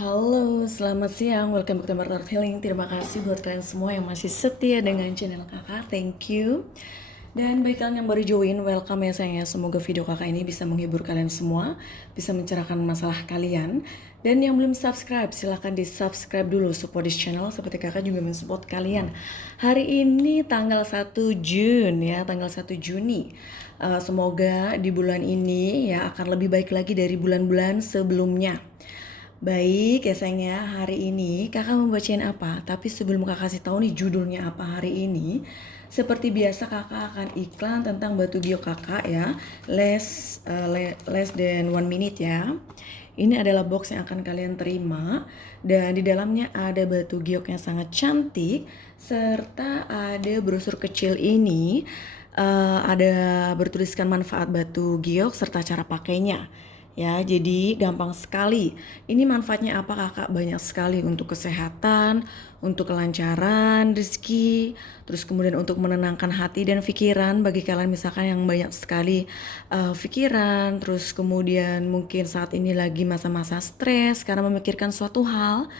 Halo, selamat siang. Welcome back to Martar Healing. Terima kasih buat kalian semua yang masih setia dengan channel kakak. Thank you. Dan bagi kalian yang baru join, welcome ya sayang ya. Semoga video kakak ini bisa menghibur kalian semua, bisa mencerahkan masalah kalian. Dan yang belum subscribe, silahkan di subscribe dulu, support this channel seperti kakak juga mensupport kalian. Hari ini tanggal 1 Juni ya, tanggal 1 Juni. Semoga di bulan ini ya akan lebih baik lagi dari bulan-bulan sebelumnya. Baik ya sayang ya, hari ini kakak mau bacain apa? Tapi sebelum kakak kasih tahu nih judulnya apa hari ini, seperti biasa kakak akan iklan tentang batu giok kakak ya, less than 1 minute ya. Ini adalah box yang akan kalian terima dan di dalamnya ada batu giok yang sangat cantik serta ada brosur kecil ini, ada bertuliskan manfaat batu giok serta cara pakainya. Ya, jadi gampang sekali. Ini manfaatnya apa kakak? Banyak sekali untuk kesehatan, untuk kelancaran, rezeki, terus kemudian untuk menenangkan hati dan pikiran bagi kalian misalkan yang banyak sekali pikiran, terus kemudian mungkin saat ini lagi masa-masa stres karena memikirkan suatu hal.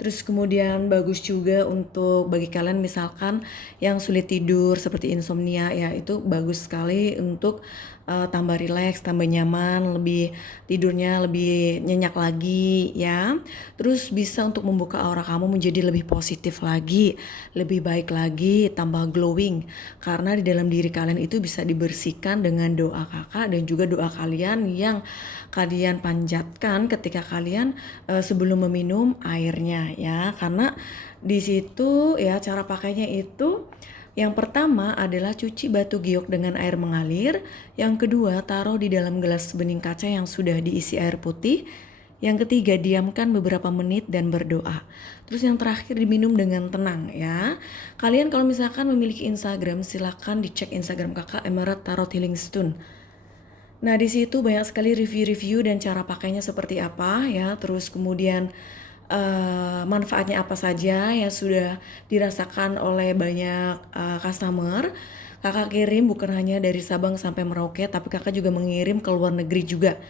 Terus kemudian bagus juga untuk bagi kalian misalkan yang sulit tidur seperti insomnia ya, itu bagus sekali untuk tambah rileks, tambah nyaman, lebih tidurnya lebih nyenyak lagi ya. Terus bisa untuk membuka aura kamu menjadi lebih positif lagi, lebih baik lagi, tambah glowing. Karena di dalam diri kalian itu bisa dibersihkan dengan doa kakak dan juga doa kalian yang kalian panjatkan ketika kalian sebelum meminum airnya ya. Karena di situ ya cara pakainya itu yang pertama adalah cuci batu giok dengan air mengalir. Yang kedua, taruh di dalam gelas bening kaca yang sudah diisi air putih. Yang ketiga, diamkan beberapa menit dan berdoa. Terus yang terakhir diminum dengan tenang ya. Kalian kalau misalkan memiliki Instagram, silakan dicek Instagram kakak Emerald Tarot Healing Stone. Nah, di situ banyak sekali review-review dan cara pakainya seperti apa ya. Terus kemudian manfaatnya apa saja yang sudah dirasakan oleh banyak customer. Kakak kirim bukan hanya dari Sabang sampai Merauke, tapi kakak juga mengirim ke luar negeri juga.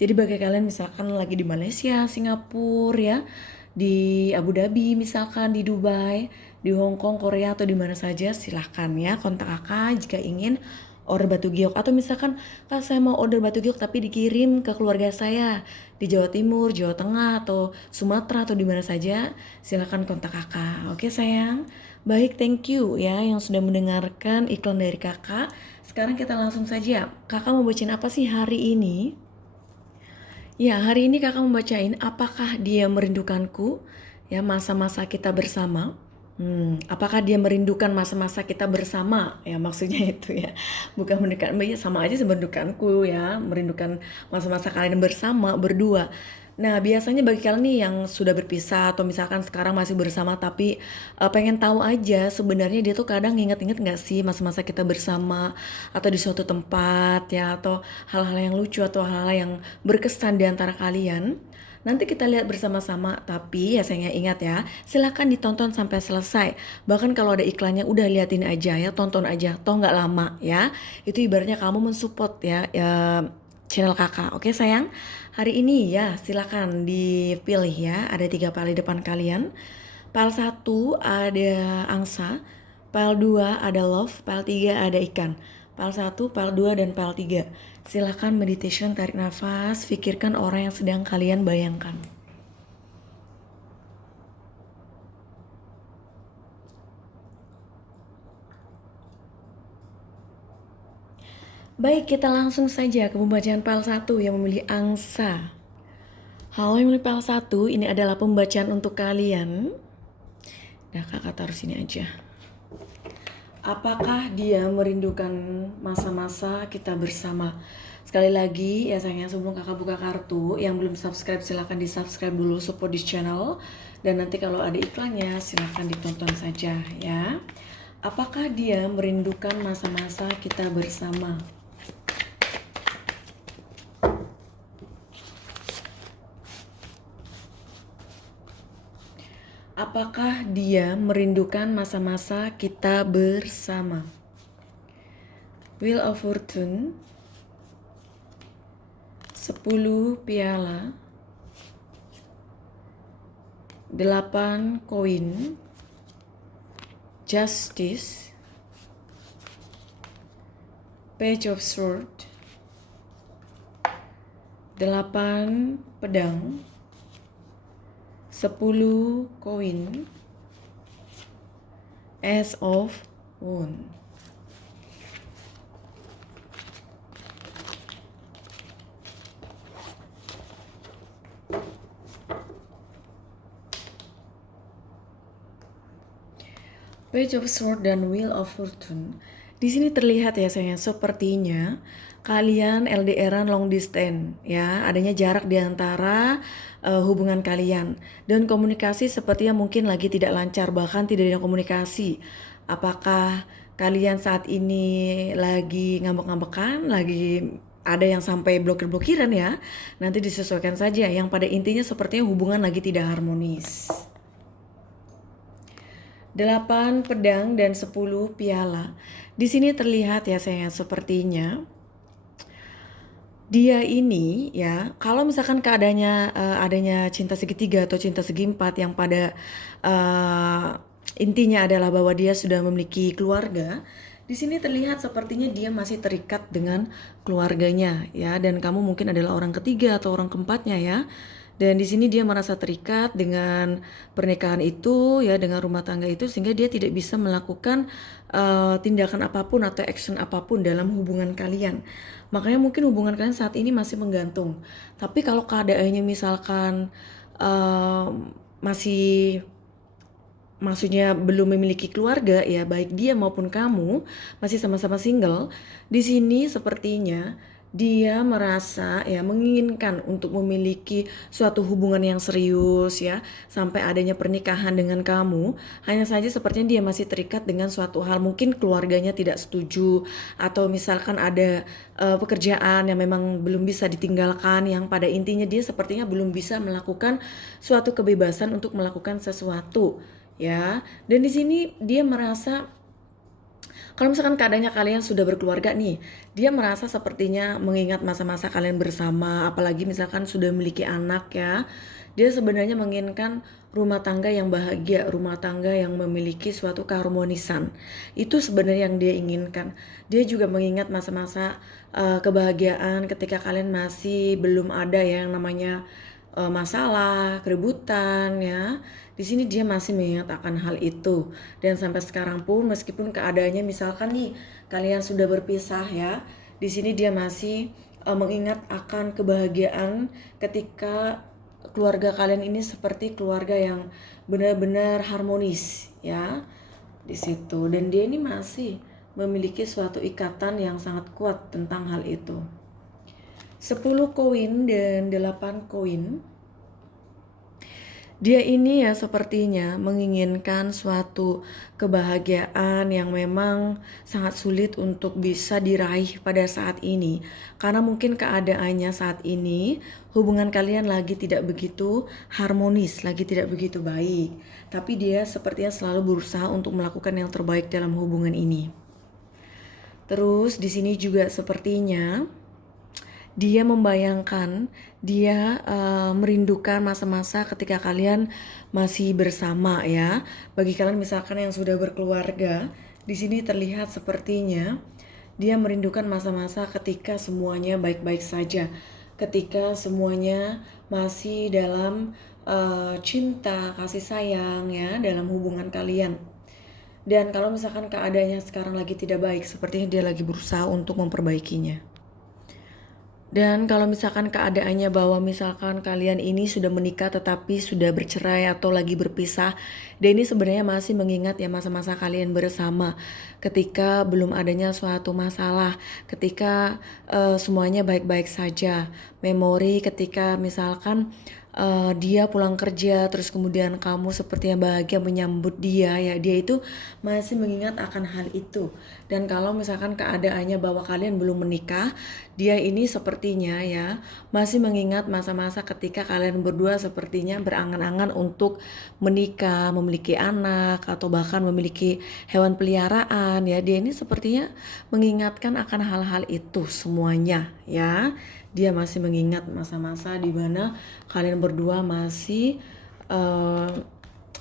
Jadi bagi kalian misalkan lagi di Malaysia, Singapura ya, di Abu Dhabi misalkan, di Dubai, di Hong Kong, Korea atau di mana saja, silahkan ya kontak kakak jika ingin order batu giok. Atau misalkan kak saya mau order batu giok tapi dikirim ke keluarga saya di Jawa Timur, Jawa Tengah atau Sumatera atau di mana saja, silakan kontak kakak. Oke sayang. Baik, thank you ya yang sudah mendengarkan iklan dari kakak. Sekarang kita langsung saja. Kakak mau bacain apa sih hari ini? Ya, hari ini kakak membacain apakah dia merindukanku? Ya, masa-masa kita bersama. Apakah dia merindukan masa-masa kita bersama? Ya, maksudnya itu ya. Bukan merindukan, ya sama aja merindukanku ya. Merindukan masa-masa kalian bersama, berdua. Nah, biasanya bagi kalian nih yang sudah berpisah atau misalkan sekarang masih bersama tapi pengen tahu aja sebenarnya dia tuh kadang inget-inget nggak sih masa-masa kita bersama atau di suatu tempat ya atau hal-hal yang lucu atau hal-hal yang berkesan di antara kalian. Nanti kita lihat bersama-sama, tapi ya sayangnya ingat ya, silahkan ditonton sampai selesai. Bahkan kalau ada iklannya udah liatin aja ya, tonton aja, toh nggak lama ya. Itu ibaratnya kamu mensupport ya channel kakak. Oke sayang, hari ini ya silakan dipilih ya. Ada 3 file di depan kalian. File 1 ada angsa, file 2 ada love, file 3 ada ikan. File 1, file 2, dan file 3. Silakan meditation, tarik nafas, pikirkan orang yang sedang kalian bayangkan. Baik, kita langsung saja ke pembacaan file 1 yang memilih angsa. Halo yang memilih file 1, ini adalah pembacaan untuk kalian. Nah, kakak taruh sini aja. Apakah dia merindukan masa-masa kita bersama? Sekali lagi ya sayangnya sebelum kakak buka kartu, yang belum subscribe silahkan di subscribe dulu, support di channel. Dan nanti kalau ada iklannya silahkan ditonton saja ya. Apakah dia merindukan masa-masa kita bersama? Apakah dia merindukan masa-masa kita bersama? Wheel of Fortune, 10 piala, 8 koin, Justice, Page of Sword, 8 pedang, 10 koin, Ace of Wands. Page of Sword dan Wheel of Fortune. Di sini terlihat ya sayang, sepertinya kalian LDRan long distance ya, adanya jarak di antara hubungan kalian dan komunikasi sepertinya mungkin lagi tidak lancar, bahkan tidak ada komunikasi. Apakah kalian saat ini lagi ngambek-ngambekan, lagi ada yang sampai blokir-blokiran ya? Nanti disesuaikan saja. Yang pada intinya sepertinya hubungan lagi tidak harmonis. 8 pedang dan 10 piala. Di sini terlihat ya sayang, sepertinya dia ini ya, kalau misalkan keadaannya adanya cinta segitiga atau cinta segi empat yang pada intinya adalah bahwa dia sudah memiliki keluarga. Di sini terlihat sepertinya dia masih terikat dengan keluarganya ya, dan kamu mungkin adalah orang ketiga atau orang keempatnya ya. Dan di sini dia merasa terikat dengan pernikahan itu ya, dengan rumah tangga itu, sehingga dia tidak bisa melakukan tindakan apapun atau action apapun dalam hubungan kalian. Makanya mungkin hubungan kalian saat ini masih menggantung. Tapi kalau keadaannya misalkan masih, maksudnya belum memiliki keluarga ya, baik dia maupun kamu masih sama-sama single, di sini sepertinya dia merasa ya menginginkan untuk memiliki suatu hubungan yang serius ya, sampai adanya pernikahan dengan kamu. Hanya saja sepertinya dia masih terikat dengan suatu hal, mungkin keluarganya tidak setuju, atau misalkan ada pekerjaan yang memang belum bisa ditinggalkan, yang pada intinya dia sepertinya belum bisa melakukan suatu kebebasan untuk melakukan sesuatu ya. Dan di sini dia merasa kalau misalkan keadaannya kalian sudah berkeluarga nih, dia merasa sepertinya mengingat masa-masa kalian bersama, apalagi misalkan sudah memiliki anak ya. Dia sebenarnya menginginkan rumah tangga yang bahagia, rumah tangga yang memiliki suatu keharmonisan. Itu sebenarnya yang dia inginkan. Dia juga mengingat masa-masa kebahagiaan ketika kalian masih belum ada ya yang namanya masalah, keributan ya. Di sini dia masih mengingat akan hal itu, dan sampai sekarang pun meskipun keadaannya misalkan nih kalian sudah berpisah ya, di sini dia masih mengingat akan kebahagiaan ketika keluarga kalian ini seperti keluarga yang benar-benar harmonis ya di situ, dan dia ini masih memiliki suatu ikatan yang sangat kuat tentang hal itu. 10 koin dan 8 koin. Dia ini ya sepertinya menginginkan suatu kebahagiaan yang memang sangat sulit untuk bisa diraih pada saat ini. Karena mungkin keadaannya saat ini hubungan kalian lagi tidak begitu harmonis, lagi tidak begitu baik. Tapi dia sepertinya selalu berusaha untuk melakukan yang terbaik dalam hubungan ini. Terus di sini juga sepertinya dia membayangkan, dia merindukan masa-masa ketika kalian masih bersama ya. Bagi kalian misalkan yang sudah berkeluarga, di sini terlihat sepertinya dia merindukan masa-masa ketika semuanya baik-baik saja, ketika semuanya masih dalam cinta, kasih sayang ya dalam hubungan kalian. Dan kalau misalkan keadaannya sekarang lagi tidak baik, sepertinya dia lagi berusaha untuk memperbaikinya. Dan kalau misalkan keadaannya bahwa misalkan kalian ini sudah menikah tetapi sudah bercerai atau lagi berpisah, dan ini sebenarnya masih mengingat ya masa-masa kalian bersama ketika belum adanya suatu masalah, ketika semuanya baik-baik saja. Memori ketika misalkan dia pulang kerja terus kemudian kamu sepertinya bahagia menyambut dia ya, dia itu masih mengingat akan hal itu. Dan kalau misalkan keadaannya bahwa kalian belum menikah, dia ini sepertinya ya masih mengingat masa-masa ketika kalian berdua sepertinya berangan-angan untuk menikah, memiliki anak, atau bahkan memiliki hewan peliharaan ya. Dia ini sepertinya mengingatkan akan hal-hal itu semuanya ya. Dia masih mengingat masa-masa di mana kalian berdua masih eh,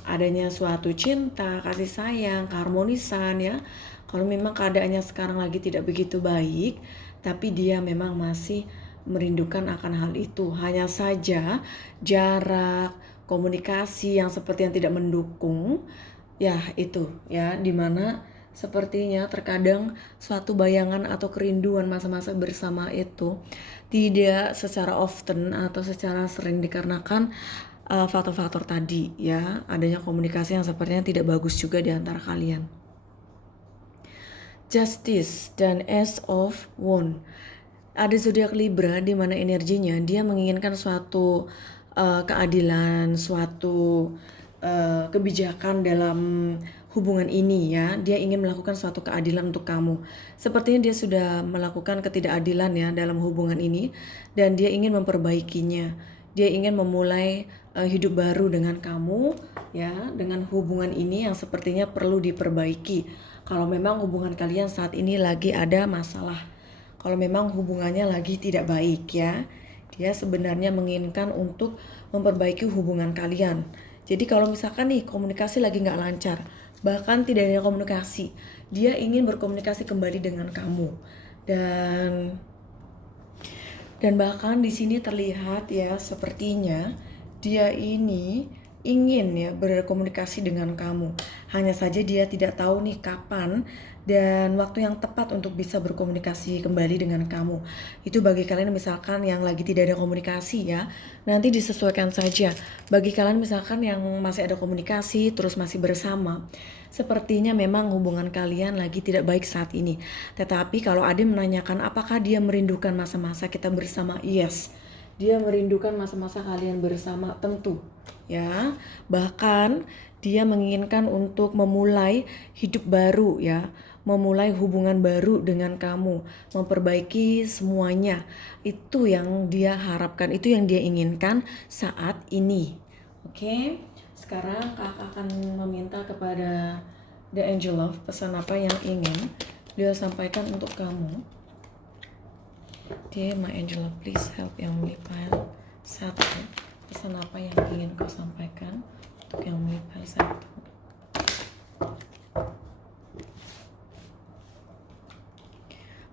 adanya suatu cinta, kasih sayang, keharmonisan ya. Kalau memang keadaannya sekarang lagi tidak begitu baik, tapi dia memang masih merindukan akan hal itu. Hanya saja jarak, komunikasi yang seperti yang tidak mendukung, ya itu ya, dimana sepertinya terkadang suatu bayangan atau kerinduan masa-masa bersama itu tidak secara often atau secara sering dikarenakan faktor-faktor tadi ya, adanya komunikasi yang sepertinya tidak bagus juga di antara kalian. Justice dan Ace of Wands. Ada zodiak Libra di mana energinya dia menginginkan suatu keadilan, suatu kebijakan dalam hubungan ini ya. Dia ingin melakukan suatu keadilan untuk kamu. Sepertinya dia sudah melakukan ketidakadilan ya dalam hubungan ini dan dia ingin memperbaikinya. Dia ingin memulai hidup baru dengan kamu ya, dengan hubungan ini yang sepertinya perlu diperbaiki. Kalau memang hubungan kalian saat ini lagi ada masalah, kalau memang hubungannya lagi tidak baik ya, dia sebenarnya menginginkan untuk memperbaiki hubungan kalian. Jadi kalau misalkan nih komunikasi lagi nggak lancar, bahkan tidak ada komunikasi, dia ingin berkomunikasi kembali dengan kamu. Dan bahkan di sini terlihat ya, sepertinya dia ini ingin ya berkomunikasi dengan kamu. Hanya saja dia tidak tahu nih kapan dan waktu yang tepat untuk bisa berkomunikasi kembali dengan kamu. Itu bagi kalian misalkan yang lagi tidak ada komunikasi ya, nanti disesuaikan saja. Bagi kalian misalkan yang masih ada komunikasi terus masih bersama, sepertinya memang hubungan kalian lagi tidak baik saat ini. Tetapi kalau ada menanyakan apakah dia merindukan masa-masa kita bersama, yes, dia merindukan masa-masa kalian bersama, tentu ya. Bahkan dia menginginkan untuk memulai hidup baru ya, memulai hubungan baru dengan kamu, memperbaiki semuanya. Itu yang dia harapkan, itu yang dia inginkan saat ini. Oke, sekarang kakak akan meminta kepada The Angel Love pesan apa yang ingin dia sampaikan untuk kamu. Dear my angel love, please help yang pile 1. Pesan apa yang ingin kau sampaikan untuk yang pile 1.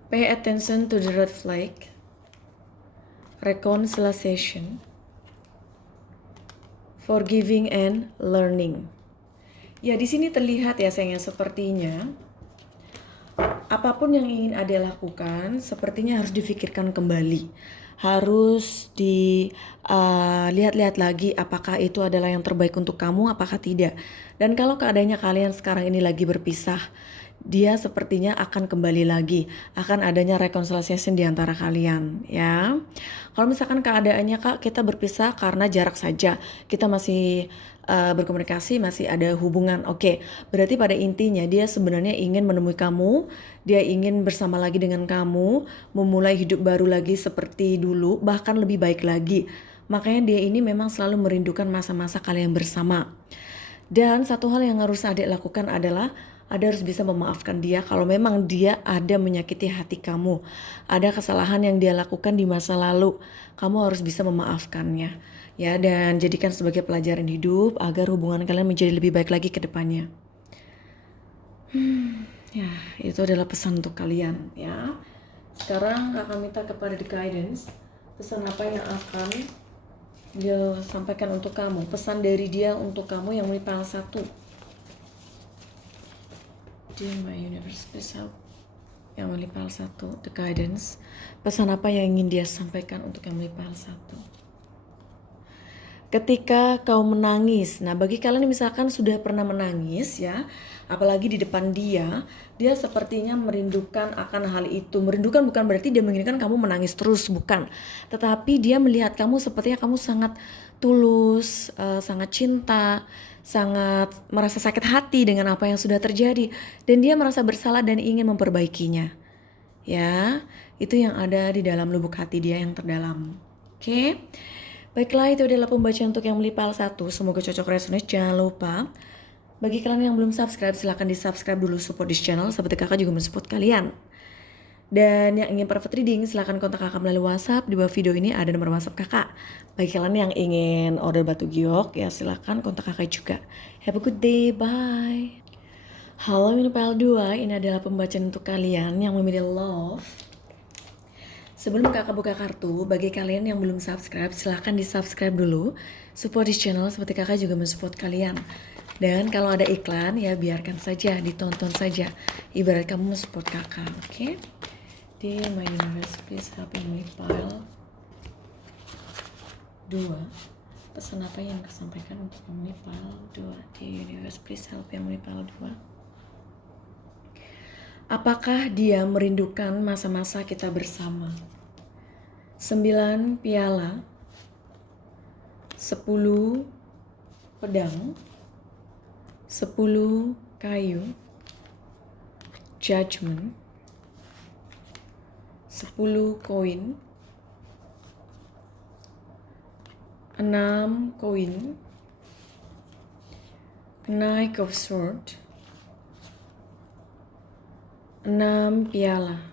Pay attention to the red flag, reconciliation, forgiving and learning. Ya, di sini terlihat ya sayangnya, sepertinya apapun yang ingin Ade lakukan sepertinya harus difikirkan kembali. Harus dilihat-lihat lagi apakah itu adalah yang terbaik untuk kamu, apakah tidak. Dan kalau keadaannya kalian sekarang ini lagi berpisah, dia sepertinya akan kembali lagi, akan adanya reconciliation di antara kalian ya. Kalau misalkan keadaannya Kak, kita berpisah karena jarak saja, kita masih berkomunikasi, masih ada hubungan, oke. Berarti pada intinya dia sebenarnya ingin menemui kamu, dia ingin bersama lagi dengan kamu, memulai hidup baru lagi seperti dulu, bahkan lebih baik lagi. Makanya dia ini memang selalu merindukan masa-masa kalian bersama. Dan satu hal yang harus Adik lakukan adalah Ade harus bisa memaafkan dia kalau memang dia ada menyakiti hati kamu. Ada kesalahan yang dia lakukan di masa lalu. Kamu harus bisa memaafkannya. Ya, dan jadikan sebagai pelajaran hidup agar hubungan kalian menjadi lebih baik lagi ke depannya. Ya, itu adalah pesan untuk kalian ya. Sekarang kakak minta kepada The Guidance, pesan apa yang akan dia sampaikan untuk kamu, pesan dari dia untuk kamu yang pile 1. Dear my universe, please help yang pile 1, The Guidance, pesan apa yang ingin dia sampaikan untuk yang pile 1. Ketika kau menangis, nah bagi kalian misalkan sudah pernah menangis ya, apalagi di depan dia sepertinya merindukan akan hal itu. Merindukan bukan berarti dia menginginkan kamu menangis terus, bukan. Tetapi dia melihat kamu sepertinya kamu sangat tulus, sangat cinta, sangat merasa sakit hati dengan apa yang sudah terjadi. Dan dia merasa bersalah dan ingin memperbaikinya. Ya, itu yang ada di dalam lubuk hati dia yang terdalam. Oke. Baiklah, itu adalah pembacaan untuk yang pile 1. Semoga cocok resonate. Jangan lupa, bagi kalian yang belum subscribe, silahkan di subscribe dulu, support di channel. Seperti kakak juga mensupport kalian. Dan yang ingin private reading silahkan kontak kakak melalui WhatsApp. Di bawah video ini ada nomor WhatsApp kakak. Bagi kalian yang ingin order batu giok ya silahkan kontak kakak juga. Have a good day, bye. Halo Minupel 2, ini adalah pembacaan untuk kalian yang memilih love. Sebelum kakak buka kartu, bagi kalian yang belum subscribe, silahkan di subscribe dulu. Support di channel seperti kakak juga mensupport kalian. Dan kalau ada iklan ya biarkan saja, ditonton saja. Ibarat kamu mensupport kakak, oke? Di My Universe, please help me file 2. Pesan apa yang disampaikan untuk file 2? Di Universe, please help me file 2. Apakah dia merindukan masa-masa kita bersama? 9 piala, 10 pedang, 10 kayu, judgment, 10 koin, 6 koin, Knight of Sword, 6 piala.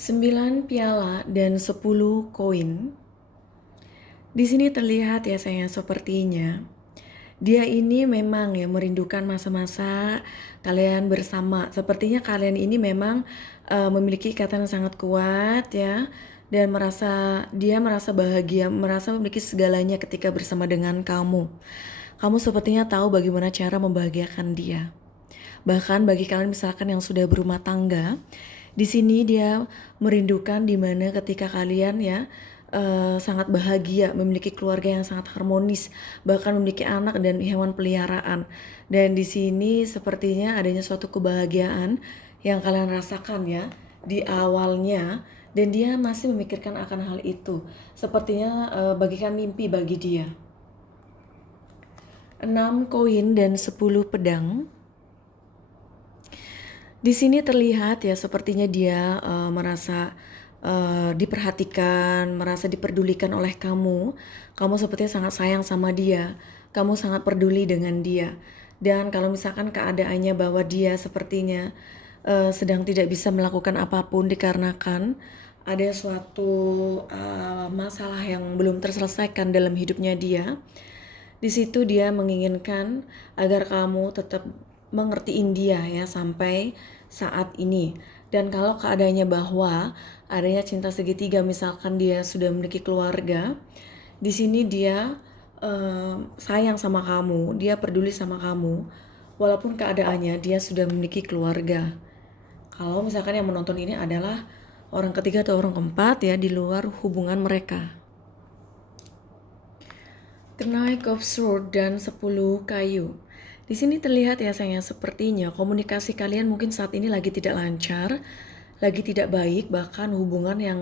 Sembilan piala dan 10 koin. Di sini terlihat ya sayang, sepertinya dia ini memang ya merindukan masa-masa kalian bersama. Sepertinya kalian ini memang memiliki ikatan yang sangat kuat ya, dan dia merasa bahagia, merasa memiliki segalanya ketika bersama dengan kamu. Kamu sepertinya tahu bagaimana cara membahagiakan dia. Bahkan bagi kalian misalkan yang sudah berumah tangga, di sini dia merindukan dimana ketika kalian ya sangat bahagia, memiliki keluarga yang sangat harmonis, bahkan memiliki anak dan hewan peliharaan. Dan di sini sepertinya adanya suatu kebahagiaan yang kalian rasakan ya di awalnya, dan dia masih memikirkan akan hal itu. Sepertinya bagikan mimpi bagi dia. 6 koin dan 10 pedang. Di sini terlihat ya sepertinya dia merasa diperhatikan, merasa diperdulikan oleh kamu. Kamu sepertinya sangat sayang sama dia. Kamu sangat peduli dengan dia. Dan kalau misalkan keadaannya bahwa dia sepertinya sedang tidak bisa melakukan apapun dikarenakan ada suatu masalah yang belum terselesaikan dalam hidupnya dia. Di situ dia menginginkan agar kamu tetap mengertiin dia ya sampai saat ini. Dan kalau keadaannya bahwa adanya cinta segitiga, misalkan dia sudah memiliki keluarga, di sini dia sayang sama kamu, dia peduli sama kamu, walaupun keadaannya dia sudah memiliki keluarga. Kalau misalkan yang menonton ini adalah orang ketiga atau orang keempat ya di luar hubungan mereka. Knight of Sword dan 10 kayu. Di sini terlihat ya sayang, sepertinya komunikasi kalian mungkin saat ini lagi tidak lancar, lagi tidak baik, bahkan hubungan yang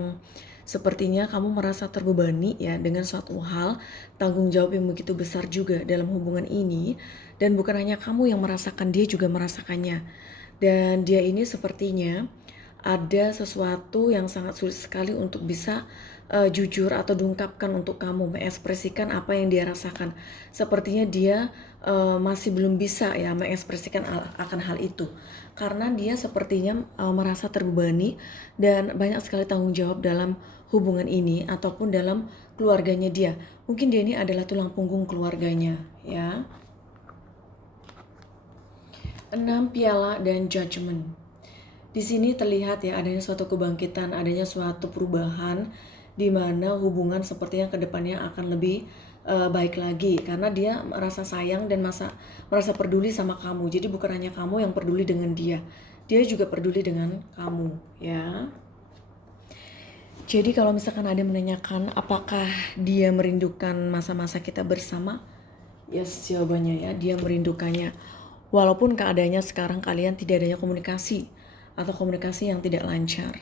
sepertinya kamu merasa terbebani ya dengan suatu hal, tanggung jawab yang begitu besar juga dalam hubungan ini, dan bukan hanya kamu yang merasakan, dia juga merasakannya. Dan dia ini sepertinya ada sesuatu yang sangat sulit sekali untuk bisa jujur atau diungkapkan untuk kamu, mengekspresikan apa yang dia rasakan. Sepertinya dia masih belum bisa ya mengekspresikan akan hal itu, karena dia sepertinya merasa terbebani dan banyak sekali tanggung jawab dalam hubungan ini ataupun dalam keluarganya dia. Mungkin dia ini adalah tulang punggung keluarganya ya. 6 piala dan judgment. Di sini terlihat ya adanya suatu kebangkitan, adanya suatu perubahan di mana hubungan sepertinya ke depannya akan lebih baik lagi, karena dia merasa sayang dan merasa peduli sama kamu. Jadi bukan hanya kamu yang peduli dengan dia, dia juga peduli dengan kamu ya. Jadi kalau misalkan ada menanyakan apakah dia merindukan masa-masa kita bersama, yes, jawabannya ya, dia merindukannya. Walaupun keadaannya sekarang kalian tidak adanya komunikasi atau komunikasi yang tidak lancar.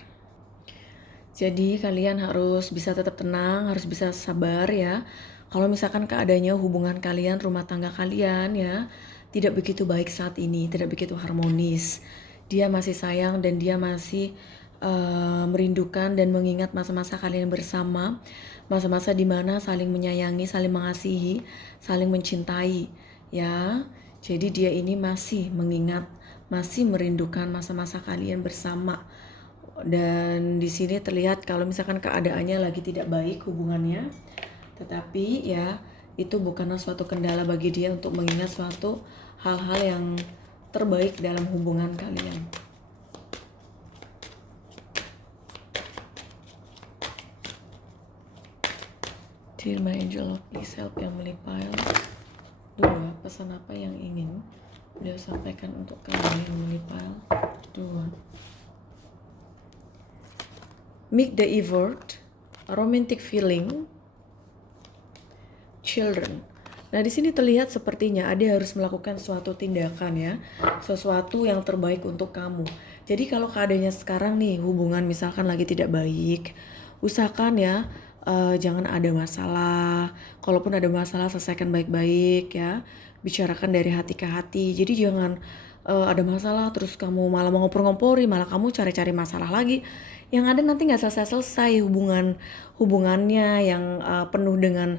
Jadi kalian harus bisa tetap tenang, harus bisa sabar ya. Kalau misalkan keadaannya hubungan kalian, rumah tangga kalian ya tidak begitu baik saat ini, tidak begitu harmonis. Dia masih sayang dan dia masih merindukan dan mengingat masa-masa kalian bersama, masa-masa di mana saling menyayangi, saling mengasihi, saling mencintai, ya. Jadi dia ini masih mengingat, masih merindukan masa-masa kalian bersama. Dan di sini terlihat kalau misalkan keadaannya lagi tidak baik hubungannya, tetapi ya itu bukanlah suatu kendala bagi dia untuk mengingat suatu hal-hal yang terbaik dalam hubungan kalian. Dear my angel of please help yang melipile. 2. Pesan apa yang ingin beliau sampaikan untuk kalian yang melipile? 2. Make the effort, romantic feeling, children. Nah, di sini terlihat sepertinya Ade harus melakukan suatu tindakan ya, sesuatu yang terbaik untuk kamu. Jadi kalau keadaannya sekarang nih, hubungan misalkan lagi tidak baik, usahakan ya jangan ada masalah. Kalaupun ada masalah, selesaikan baik-baik ya. Bicarakan dari hati ke hati. Jadi jangan ada masalah terus kamu malah mengompor-ngompori, malah kamu cari-cari masalah lagi. Yang ada nanti nggak selesai-selesai hubungannya yang penuh dengan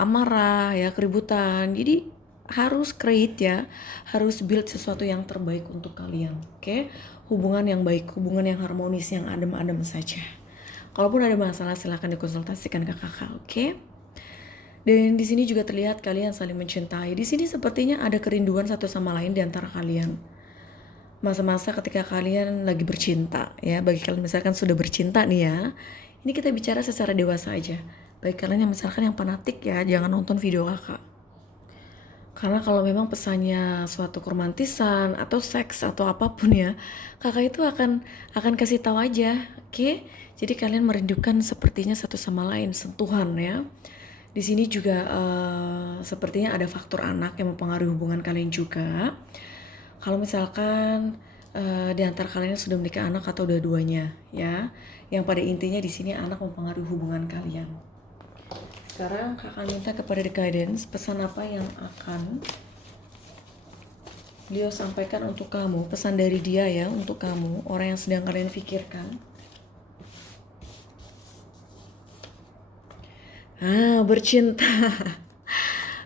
amarah ya, keributan. Jadi harus create ya, harus build sesuatu yang terbaik untuk kalian. Oke? Hubungan yang baik, hubungan yang harmonis, yang adem-adem saja. Kalaupun ada masalah silahkan dikonsultasikan ke kakak, oke? Dan di sini juga terlihat kalian saling mencintai. Di sini sepertinya ada kerinduan satu sama lain di antara kalian. Masa-masa ketika kalian lagi bercinta ya, bagi kalian misalkan sudah bercinta nih ya. Ini kita bicara secara dewasa aja. Bagi kalian yang misalkan yang fanatik ya, jangan nonton video kakak. Karena kalau memang pesannya suatu keromantisan atau seks atau apapun ya, kakak itu akan kasih tahu aja, oke? Jadi kalian merindukan sepertinya satu sama lain, sentuhan ya. Di sini juga sepertinya ada faktor anak yang mempengaruhi hubungan kalian juga. Kalau misalkan di antara kalian sudah menikah anak atau dua-duanya ya, yang pada intinya di sini anak mempengaruhi hubungan kalian. Sekarang kakak minta kepada The Guidance, pesan apa yang akan beliau sampaikan untuk kamu, pesan dari dia ya untuk kamu, orang yang sedang kalian pikirkan. Bercinta.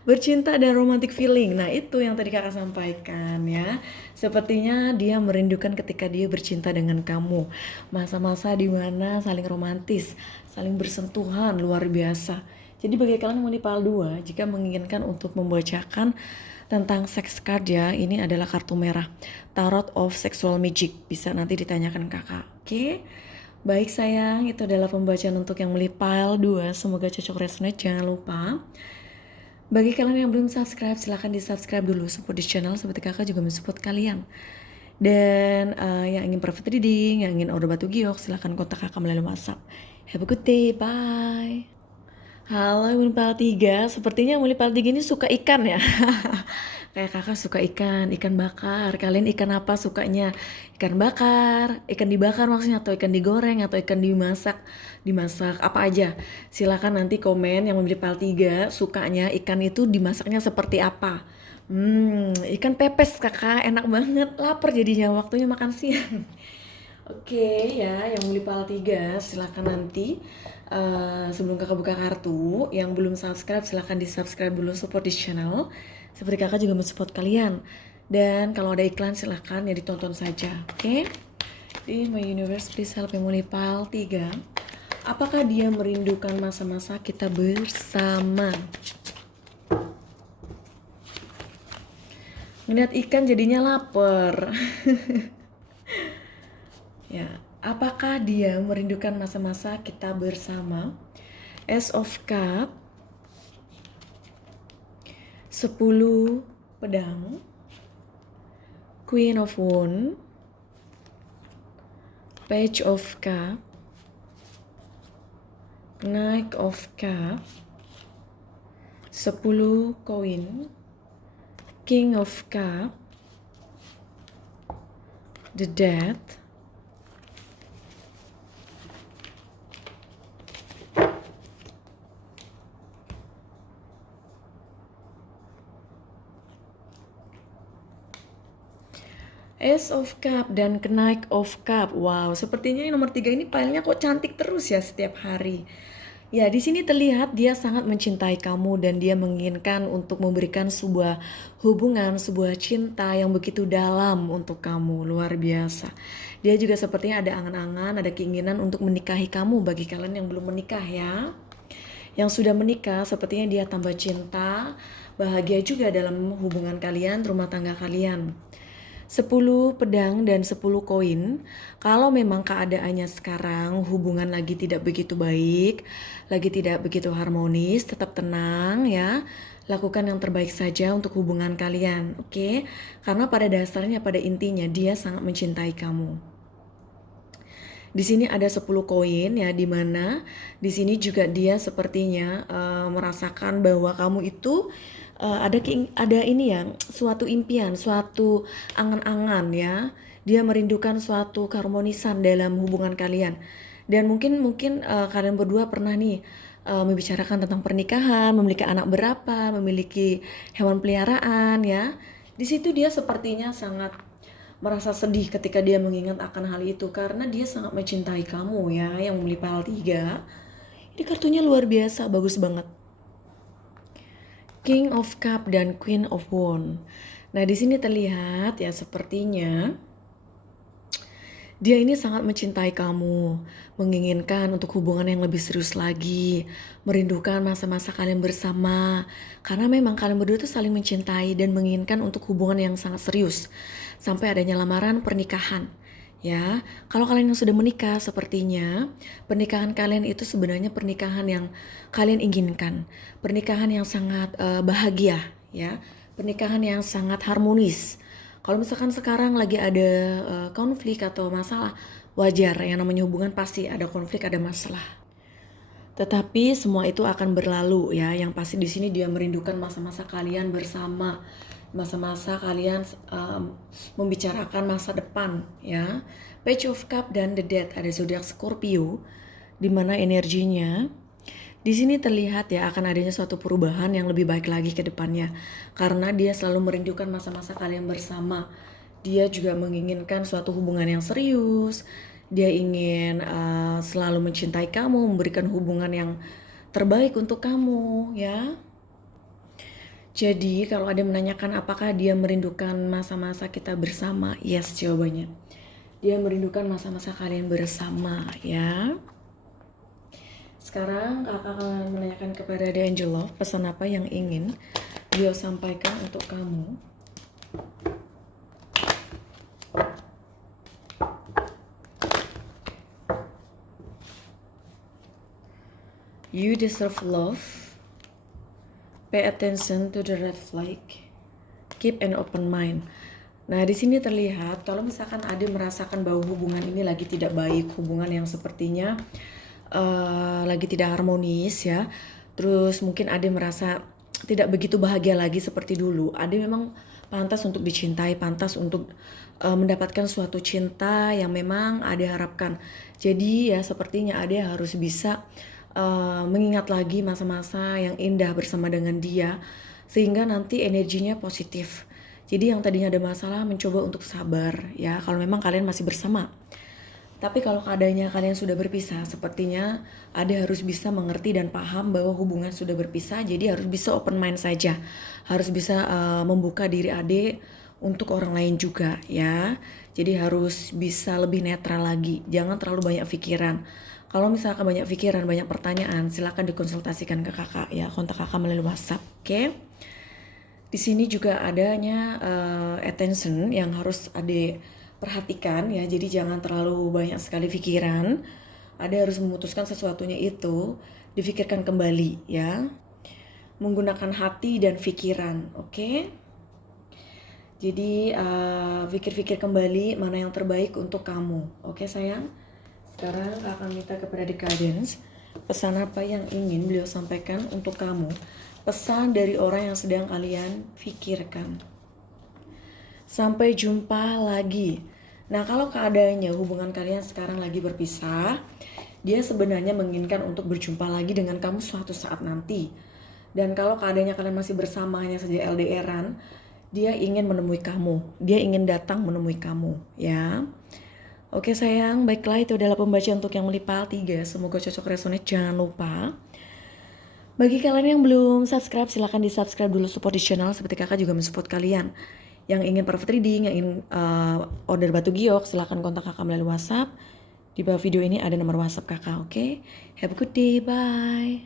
Bercinta dan romantic feeling. Nah, itu yang tadi kakak sampaikan ya. Sepertinya dia merindukan ketika dia bercinta dengan kamu. Masa-masa di mana saling romantis, saling bersentuhan luar biasa. Jadi bagi kalian yang menipal 2, jika menginginkan untuk membacakan tentang sex card ya, ini adalah kartu merah. Tarot of Sexual Magic. Bisa nanti ditanyakan kakak. Oke? Baik sayang, itu adalah pembacaan untuk yang melipile 2. Semoga cocok resonate, jangan lupa. Bagi kalian yang belum subscribe, silahkan di subscribe dulu, support di channel seperti kakak juga mensupport kalian. Dan yang ingin private reading, yang ingin order batu giok, silahkan kontak kakak melalui WhatsApp. Have a good day, bye. Halo Melipal 3, sepertinya Melipal 3 ini suka ikan ya. Kayak kakak suka ikan bakar. Kalian ikan apa sukanya? Ikan bakar, ikan dibakar maksudnya, atau ikan digoreng, atau ikan dimasak apa aja. Silakan nanti komen yang Melipal 3 sukanya ikan itu dimasaknya seperti apa. Ikan pepes kakak, enak banget. Lapar jadinya, waktunya makan siang. Oke ya, yang Melipal 3 silakan nanti sebelum kakak buka kartu, yang belum subscribe silahkan di subscribe dulu, support di channel. Seperti kakak juga mensupport kalian. Dan kalau ada iklan silahkan ya ditonton saja, oke? Di My Universe please help yang Melipal 3. Apakah dia merindukan masa-masa kita bersama? Ngeliat ikan jadinya lapar. Ya, apakah dia merindukan masa-masa kita bersama? Ace of Cup, 10 pedang, Queen of Wands, Page of Cup, Knight of Cup, 10 koin, King of Cup, The Death, Ace of Cup dan Knight of Cup. Wow, sepertinya yang nomor 3 ini filenya kok cantik terus ya setiap hari. Ya, di sini terlihat dia sangat mencintai kamu dan dia menginginkan untuk memberikan sebuah hubungan, sebuah cinta yang begitu dalam untuk kamu, luar biasa. Dia juga sepertinya ada angan-angan, ada keinginan untuk menikahi kamu bagi kalian yang belum menikah ya. Yang sudah menikah sepertinya dia tambah cinta, bahagia juga dalam hubungan kalian, rumah tangga kalian. 10 pedang dan 10 koin. Kalau memang keadaannya sekarang hubungan lagi tidak begitu baik, lagi tidak begitu harmonis, tetap tenang ya. Lakukan yang terbaik saja untuk hubungan kalian, oke? Karena pada dasarnya, pada intinya dia sangat mencintai kamu. Di sini ada 10 koin ya, di mana di sini juga dia sepertinya merasakan bahwa kamu itu ada ini ya, suatu impian, suatu angan-angan ya. Dia merindukan suatu keharmonisan dalam hubungan kalian. Dan mungkin kalian berdua pernah nih membicarakan tentang pernikahan, memiliki anak berapa, memiliki hewan peliharaan ya. Di situ dia sepertinya sangat merasa sedih ketika dia mengingat akan hal itu karena dia sangat mencintai kamu ya yang memiliki pal 3. Ini kartunya luar biasa, bagus banget. King of Cup dan Queen of Wand. Nah, di sini terlihat ya sepertinya dia ini sangat mencintai kamu, menginginkan untuk hubungan yang lebih serius lagi, merindukan masa-masa kalian bersama. Karena memang kalian berdua itu saling mencintai dan menginginkan untuk hubungan yang sangat serius. Sampai adanya lamaran pernikahan. Ya, kalau kalian yang sudah menikah sepertinya pernikahan kalian itu sebenarnya pernikahan yang kalian inginkan. Pernikahan yang sangat bahagia ya. Pernikahan yang sangat harmonis. Kalau misalkan sekarang lagi ada konflik atau masalah, wajar, yang namanya hubungan pasti ada konflik, ada masalah. Tetapi semua itu akan berlalu ya. Yang pasti di sini dia merindukan masa-masa kalian bersama, masa-masa kalian membicarakan masa depan ya. Page of Cup dan The Death, ada zodiak Scorpio, di mana energinya di sini terlihat ya akan adanya suatu perubahan yang lebih baik lagi ke depannya. Karena dia selalu merindukan masa-masa kalian bersama. Dia juga menginginkan suatu hubungan yang serius. Dia ingin selalu mencintai kamu, memberikan hubungan yang terbaik untuk kamu ya. Jadi kalau ada menanyakan apakah dia merindukan masa-masa kita bersama, yes jawabannya. Dia merindukan masa-masa kalian bersama ya. Sekarang kakak akan menanyakan kepada The Angel Love, pesan apa yang ingin beliau sampaikan untuk kamu. You deserve love. Pay attention to the red flag. Keep an open mind. Nah, di sini terlihat kalau misalkan ada merasakan bahwa hubungan ini lagi tidak baik, hubungan yang sepertinya lagi tidak harmonis ya. Terus mungkin Ade merasa tidak begitu bahagia lagi seperti dulu. Ade memang pantas untuk dicintai, pantas untuk mendapatkan suatu cinta yang memang Ade harapkan. Jadi ya sepertinya Ade harus bisa mengingat lagi masa-masa yang indah bersama dengan dia sehingga nanti energinya positif. Jadi yang tadinya ada masalah mencoba untuk sabar ya kalau memang kalian masih bersama. Tapi kalau keadaannya kalian sudah berpisah, sepertinya Ade harus bisa mengerti dan paham bahwa hubungan sudah berpisah, jadi harus bisa open mind saja. Harus bisa membuka diri Ade untuk orang lain juga ya. Jadi harus bisa lebih netral lagi, jangan terlalu banyak pikiran. Kalau misalkan banyak pikiran, banyak pertanyaan, silakan dikonsultasikan ke kakak ya, kontak kakak melalui WhatsApp, oke? Di sini juga adanya attention yang harus Ade perhatikan ya, jadi jangan terlalu banyak sekali pikiran. Ade harus memutuskan sesuatunya itu difikirkan kembali ya, menggunakan hati dan pikiran, oke? Jadi pikir-pikir kembali mana yang terbaik untuk kamu, oke sayang? Sekarang kakak minta kepada The Guardians, pesan apa yang ingin beliau sampaikan untuk kamu, pesan dari orang yang sedang kalian pikirkan. Sampai jumpa lagi. Nah, kalau keadaannya hubungan kalian sekarang lagi berpisah, dia sebenarnya menginginkan untuk berjumpa lagi dengan kamu suatu saat nanti. Dan kalau keadaannya kalian masih bersama hanya saja LDRan, Dia ingin menemui kamu, dia ingin datang menemui kamu, ya. Oke sayang, baiklah itu adalah pembacaan untuk yang melipal 3. Semoga cocok resonate, jangan lupa. Bagi kalian yang belum subscribe, silahkan di subscribe dulu, support di channel, seperti kakak juga mensupport kalian. Yang ingin private reading, yang ingin order batu giok, silahkan kontak kakak melalui WhatsApp. Di bawah video ini ada nomor WhatsApp kakak, oke? Have a good day, bye.